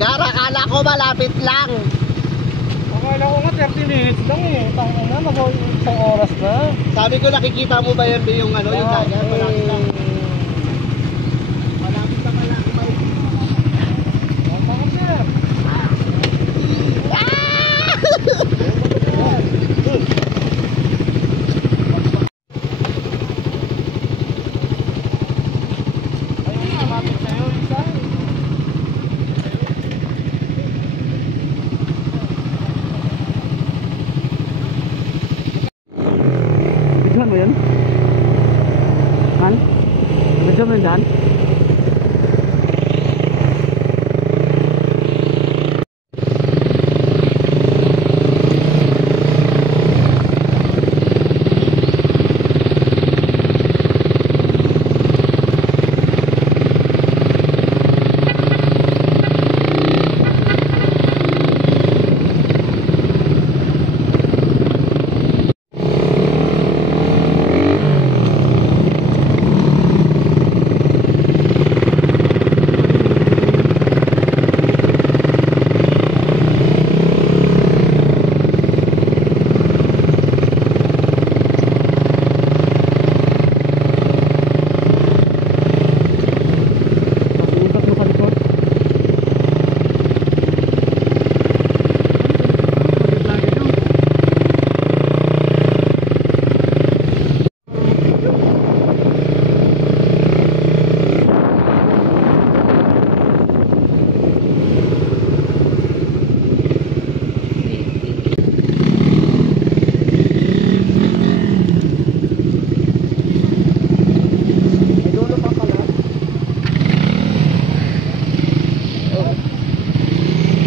Gara, kala ko malapit lang. Akala ko nga 30 minutes lang eh. Tangin na, isang oras na. Sabi ko, nakikita mo ba yan yung ano, yung dagat? Malapit lang. Malapit na pala. Ako sir. Mo yun? Han? Medyo mo yun dyan?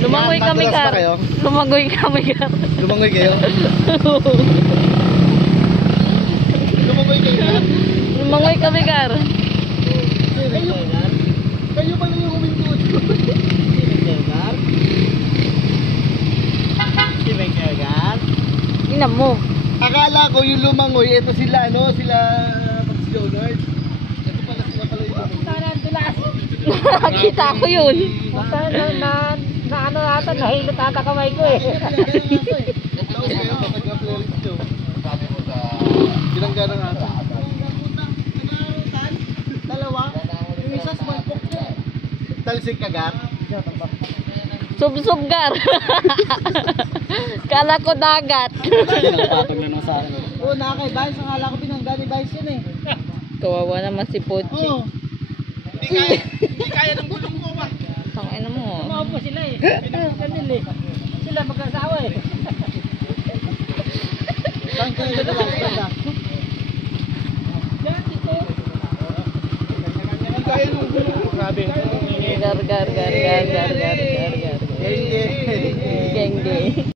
Lumangoy kami, Gar. Lumangoy kami, Gar. Lumangoy kayo? Lumangoy kayo? Lumangoy kami, Gar. Kayo pala yung umingkod. Si Gar? Ina mo. Akala ko yung lumangoy, ito sila, ano? Sila Leonard. Ito pala sila pala yung lumangoy. Nakita ko yun. Na ano ata, nahilot ata kamay ko eh. Tapos kayo, kapag na-flare ito. Ilang ganang ata? Dalawa? Yung isa small poke niya. Talsik ka, Gar? Sub-sub, Gar. Kala ko dagat. Nakapatag na nang sa akin. Oo, nakakay Vice. Akala ko pinangga ni Vice yun eh. Kawawa naman si Pochi. Oo. Hindi kaya ng gulong ko ba? Tangina mo. Maupo sila eh. Pinagkakamil eh. Sila magkasawa eh. Saan kayo na lang? Hindi kaya ng gulong ko. Grabe. Gar. Genge. Genge.